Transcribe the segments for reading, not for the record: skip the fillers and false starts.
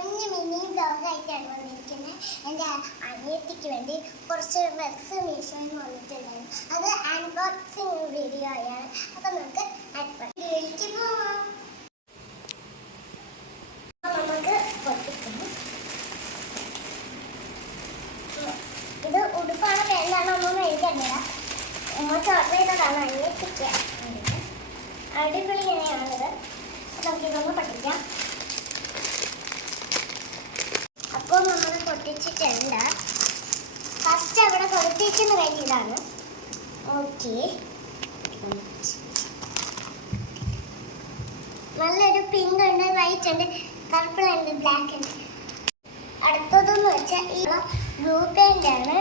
കുഞ്ഞു മിനി ബ്ലോഗായിട്ടാണ് വന്നിരിക്കുന്നത്. എൻ്റെ അനിയത്തിക്ക് വേണ്ടി കുറച്ച് ഡ്രസ്സ് മീഷോയിൽ വന്നിട്ടുണ്ടായിരുന്നു. അത് അൺബോക്സിങ് വീഡിയോ ആണ്. അപ്പം നമുക്ക് വീഡിയോയിലേക്ക് പോവാം. നമുക്ക് പൊട്ടിക്കണം. ഇത് ഉടുപ്പാണ് വേണ്ടാണോ ഒന്നും എഴുതണ്ട. നമുക്ക് ഓർഡർ ചെയ്തതാണ് അനിയത്തിക്ക്. അടിപൊളി ഇങ്ങനെയാണിത്. നമുക്കിതൊന്ന് പഠിക്കാം. അപ്പോൾ നമ്മൾ പൊട്ടിച്ചിട്ടുണ്ട്. ഫസ്റ്റ് അവിടെ കൊടുത്തിരിക്കുന്ന കഴിഞ്ഞതാണ്. ഓക്കെ, നല്ലൊരു പിങ്ക് ഉണ്ട്, വൈറ്റ് ഉണ്ട്, പർപ്പിൾ ഉണ്ട്, ബ്ലാക്ക് ഉണ്ട്. അടുത്തതെന്ന് വെച്ചാൽ ഈ ബ്ലൂ പെയിന്റ് ആണ്,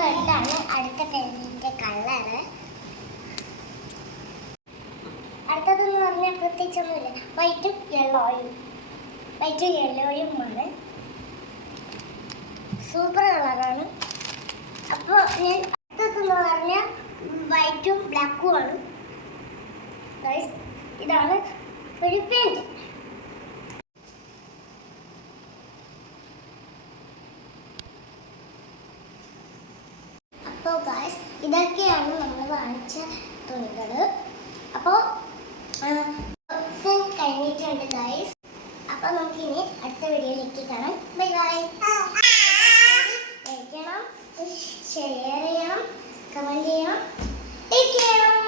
റെഡാണ് അടുത്ത പെയിന്റിന്റെ കളറ്. അടുത്തതെന്ന് പറഞ്ഞാൽ പ്രത്യേകിച്ചൊന്നുമില്ല, വൈറ്റും യെല്ലോയുമാണ്. സൂപ്പർ കളറാണ്. അപ്പോൾ ഞാൻ അടുത്തതെന്ന് പറഞ്ഞാൽ വൈറ്റും ബ്ലാക്കും ആണ്. ഇതാണ് ഒരു പെയിന്റ്. അപ്പോൾ ഗായ്സ്, ഇതൊക്കെയാണ് നമ്മൾ വാങ്ങിച്ച തുണികൾ. അപ്പോൾ കഴിഞ്ഞിട്ടുണ്ട് ഗായ്സ്. അപ്പോൾ നമുക്കിനി അടുത്ത വീഡിയോയിലേക്ക് കാണാം. Bye bye. ലൈക്ക് ചെയ്യണം, ഷെയർ ചെയ്യണം, കമൻറ്റ് ചെയ്യണം, ലൈക്ക് ചെയ്യണം.